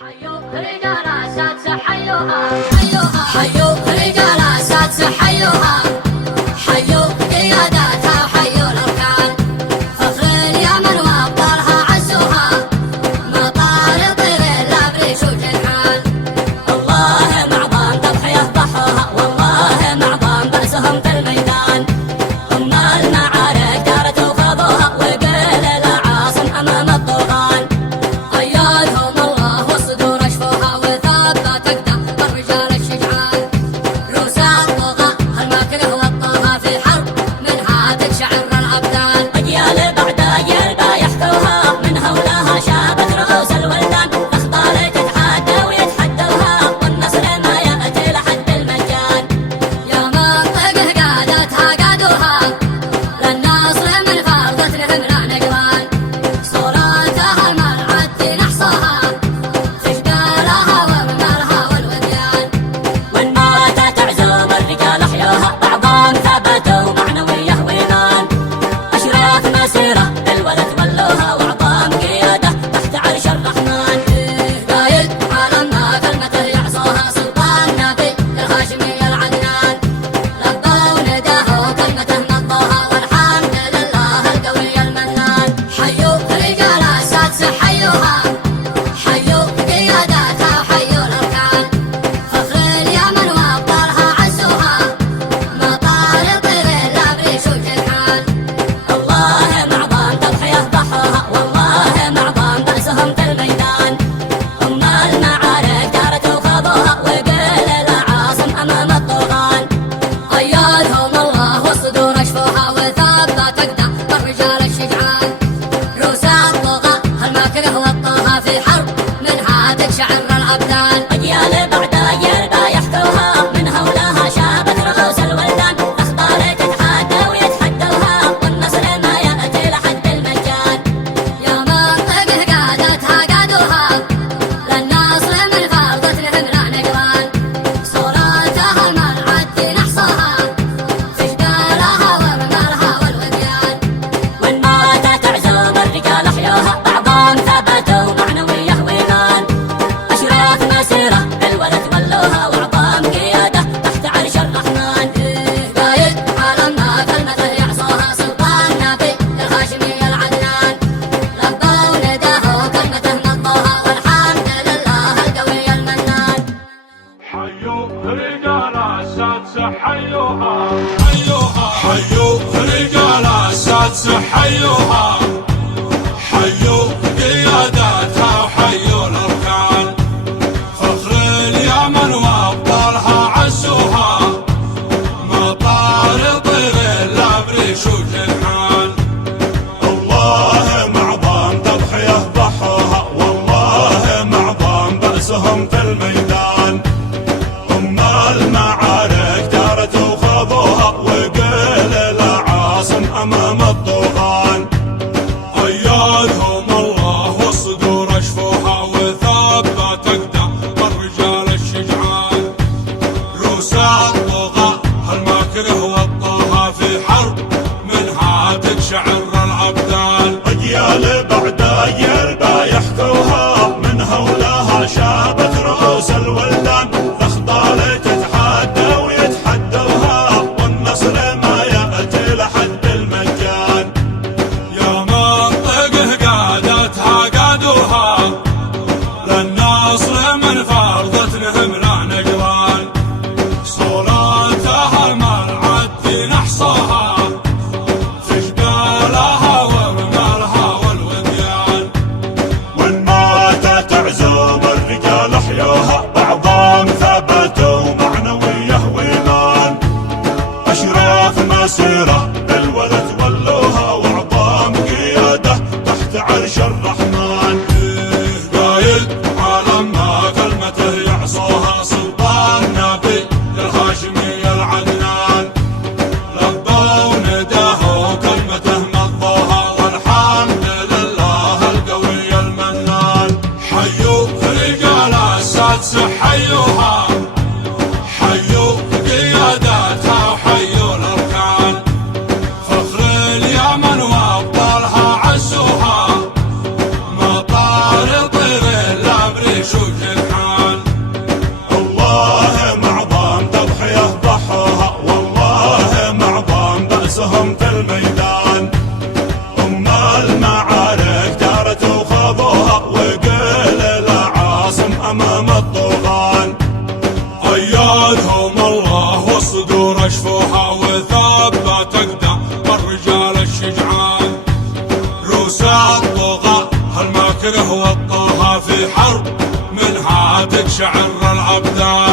حيوا رجال اساتذه حيوها حيوها حيوا رجال اساتذه حيوها حيوا قياداتها وحيوا الاركان فخر اليمن وابطالها عزوها مطار طير الابريش وجنحان الله معظم تضحيه ضحوها والله معظم بأسهم في الميدان ثم المعارك دارت وخاضوها وقيل العاصم امام الطوفان أيادهم الله والصدور أشفوها وثبت أقدام الرجال الشجعان روس الطغاة الماكره والطغاة في حرب منها تقشعر الأبدان أجيال بعد أجيال يحكوها من هولها شابت رؤوس الولدان أخطار تتحدى ويتحدوها والنصر ما يأتي لحد المكان يا منطقة قادتها قادوها للنصر من فرضتهم لا نقوان صورتها المرعد نحصاها في جبالها ومنارها والوديان وإن ماتت تعزوم الرجال أحيوها بعضهم ثبتوا معنوية وإيمان أشراف مسيرة الولد ولوها وأعظم قيادة تحت عرش الرحمن قايد عالمنا كلمته يعصوها سلطان نبي الهاشمي العدنان لبوا نداه كلمته نطوها والحمد لله القوي المنان حيوا رجال اساتذه حيوها حيوا قياداتها وحيوا الاركان فخر اليمن وابطالها عزوها مطار طير الابريش وجنحان الله معظم تضحيه ضحوها والله معظم بأسهم في الميدان ثم المعارك دارت وخاضوها وقيل العاصم امام الطوفان أيادهم الله والصدور أشفوها وثبت أقدام الرجال الشجعان روس الطغاة الماكره والطغاة في حرب منها تقشعر الأبدان أجيال بعد أجيال يحكوها من هولها شابت رؤوس الولدان أخطار تتحدى ويتحدوها والنصر ما يأتي لحد المكان يا منطقة قادتها قادوها للنصر من فرضتهم لا نقوان صورتها المرعد نحصاها في جبالها ومنارها والوديان وإن ماتت تعزوم الرجال أحيوها بعضهم ثبتوا معنوية وإيمان أشراف مسيرة الولد ولوها وأعظم قيادة تحت عرش الرحمن قايد عالمنا كلمته يعصوها سلطان نبي الهاشمي العدنان لبوا نداه كلمته نطوها والحمد لله القوي المنان حيوا رجال اساتذه حيوها حيوها حيوا رجال اساتذه حيوها حيوا قياداتها وحيوا الاركان فخر اليمن وابطالها عزوها مطار طير الابريش وجنحان الله معظم تضحيه ضحوها والله معظم بأسهم في الميدان ثم المعارك دارت وخاضوها وقيل العاصم امام الطوفان أيادهم الله والصدور أشفوها وثبت أقدام الرجال الشجعان روس الطغاة الماكره والطغاة في حرب منها تقشعر الأبدان أجيال بعد أجيال يحكوها من هولها شابت رؤوس الولدان أخطال تتحدى ويتحدوها والنصر ما يأتي لحد المكان يا منطقة قادتها قادوها للنصر من فرضتهم لا نقوان صورتها المرعد نحصاها في جبالها ومنارها والوديان وإن ماتت تعزوم الرجال أحيوها بعضهم ثبتوا معنوية وإيمان أشراف مسيرة الولد ولوها وأعظم قيادة تحت عرش الرحمن قايد عالمنا كلمته يعصوها سلطان نبي الهاشمي العدنان لبوا نداه كلمته نطوها والحمد لله القوي المنان حيوا رجال اساتذه حيوها حيوا قياداتها وحيوا الاركان فخر اليمن وابطالها عزوها مطار طير الابريش وجه الحال. والله معظم تضحية ضحوها، والله معظم بأسهم في الميدان. المعارك دارت وخاضوها، وقيل العاصم أمام الطوفان. أيادهم الله والصدور أشفوها، وثبت أقدام الرجال الشجعان. روس الطغاة الماكره والطاها، في حرب منها تقشعر الأبدان.